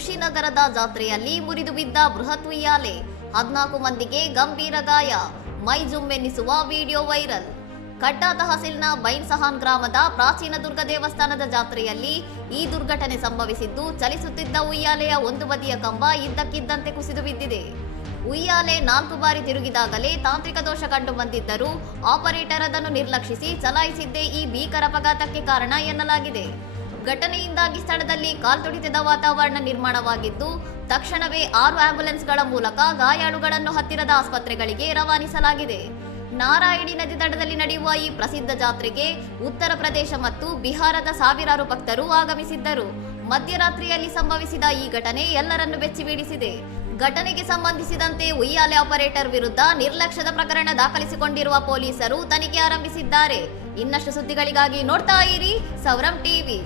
ಖುಷಿನಗರದ ಜಾತ್ರೆಯಲ್ಲಿ ಮುರಿದು ಬಿದ್ದ ಬೃಹತ್ ಉಯ್ಯಾಲೆ, 14 ಮಂದಿಗೆ ಗಂಭೀರ ಗಾಯ, ಮೈ ಜುಮ್ಮೆನ್ನಿಸುವ ವಿಡಿಯೋ ವೈರಲ್. ಕಡ್ಡಾ ತಹಸೀಲ್ನ ಬೈನ್ಸಹಾನ್ ಗ್ರಾಮದ ಪ್ರಾಚೀನ ದುರ್ಗ ದೇವಸ್ಥಾನದ ಜಾತ್ರೆಯಲ್ಲಿ ಈ ದುರ್ಘಟನೆ ಸಂಭವಿಸಿದ್ದು, ಚಲಿಸುತ್ತಿದ್ದ ಉಯ್ಯಾಲೆಯ ಒಂದು ಬದಿಯ ಕಂಬ ಇದ್ದಕ್ಕಿದ್ದಂತೆ ಕುಸಿದು ಬಿದ್ದಿದೆ. ಉಯ್ಯಾಲೆ 4 ಬಾರಿ ತಿರುಗಿದಾಗಲೇ ತಾಂತ್ರಿಕ ದೋಷ ಕಂಡು ಬಂದಿದ್ದರೂ ಆಪರೇಟರ್ ಅದನ್ನು ನಿರ್ಲಕ್ಷಿಸಿ ಚಲಾಯಿಸಿದ್ದೇ ಈ ಭೀಕರ ಅಪಘಾತಕ್ಕೆ ಕಾರಣ ಎನ್ನಲಾಗಿದೆ. ಘಟನೆಯಿಂದಾಗಿ ಸ್ಥಳದಲ್ಲಿ ಕಾಲ್ತುಳಿತದ ವಾತಾವರಣ ನಿರ್ಮಾಣವಾಗಿದ್ದು, ತಕ್ಷಣವೇ 6 ಆಂಬ್ಯುಲೆನ್ಸ್ಗಳ ಮೂಲಕ ಗಾಯಾಳುಗಳನ್ನು ಹತ್ತಿರದ ಆಸ್ಪತ್ರೆಗಳಿಗೆ ರವಾನಿಸಲಾಗಿದೆ. ನಾರಾಯಣಿ ನದಿ ದಡದಲ್ಲಿ ನಡೆಯುವ ಈ ಪ್ರಸಿದ್ಧ ಜಾತ್ರೆಗೆ ಉತ್ತರ ಪ್ರದೇಶ ಮತ್ತು ಬಿಹಾರದ ಸಾವಿರಾರು ಭಕ್ತರು ಆಗಮಿಸಿದ್ದರು. ಮಧ್ಯರಾತ್ರಿಯಲ್ಲಿ ಸಂಭವಿಸಿದ ಈ ಘಟನೆ ಎಲ್ಲರನ್ನು ಬೆಚ್ಚಿ ಬೀಳಿಸಿದೆ. ಘಟನೆಗೆ ಸಂಬಂಧಿಸಿದಂತೆ ಉಯ್ಯಾಲೆ ಆಪರೇಟರ್ ವಿರುದ್ಧ ನಿರ್ಲಕ್ಷ್ಯದ ಪ್ರಕರಣ ದಾಖಲಿಸಿಕೊಂಡಿರುವ ಪೊಲೀಸರು ತನಿಖೆ ಆರಂಭಿಸಿದ್ದಾರೆ. ಇನ್ನಷ್ಟು ಸುದ್ದಿಗಳಿಗಾಗಿ ನೋಡ್ತಾ ಇರಿ ಸೌರಂ ಟಿವಿ.